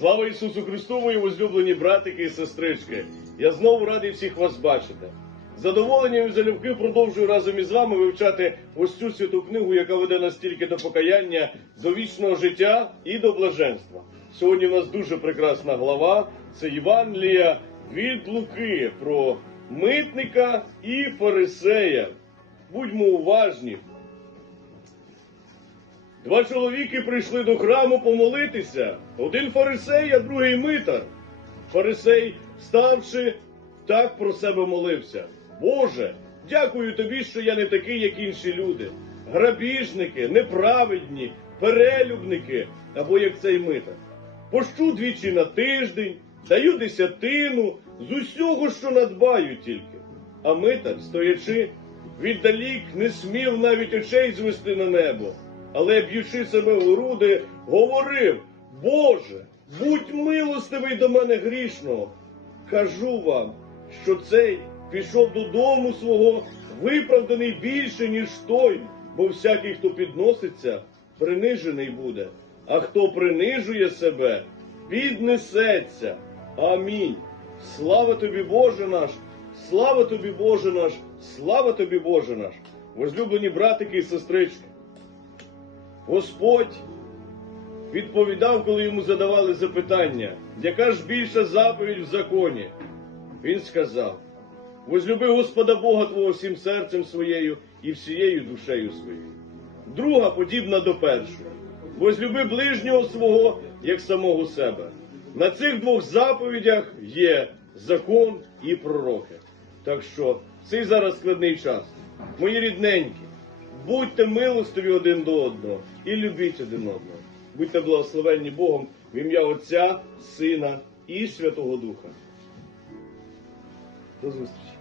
Слава Ісусу Христу, мої возлюблені братики і сестрички! Я знову радий всіх вас бачити. З Задоволенням і залюбки продовжую разом із вами вивчати ось цю святу книгу, яка веде нас тільки до покаяння, до вічного життя і до блаженства. Сьогодні в нас дуже прекрасна глава. Це Євангелія від Луки про митника і фарисея. Будьмо уважні. Два чоловіки прийшли до храму помолитися. Один фарисей, а другий митар. Фарисей, ставши, так про себе молився. Боже, дякую тобі, що я не такий, як інші люди. Грабіжники, неправедні, перелюбники, або як цей митар. Пощу двічі на тиждень, даю десятину з усього, що надбаю тільки. А митар, стоячи, віддалік не смів навіть очей звести на небо, але б'ючи себе в груди, говорив: Боже, будь милостивий до мене грішного. Кажу вам, що цей пішов додому свого виправданий більше, ніж той, бо всякий, хто підноситься, принижений буде, а хто принижує себе, піднесеться. Амінь. Слава тобі, Боже наш! Слава тобі, Боже наш! Слава тобі, Боже наш! Возлюблені братики і сестрички! Господь відповідав, коли йому задавали запитання, яка ж більша заповідь в законі? Він сказав: Возлюби Господа Бога Твого всім серцем своєю і всією душею своєю. Друга подібна до першої. Возлюби ближнього свого, як самого себе. На цих двох заповідях є закон і пророки. Так що цей зараз складний час. Мої рідненькі, будьте милостиві один до одного і любіть один одного. Будьте благословенні Богом в ім'я Отця, Сина і Святого Духа. До зустрічі!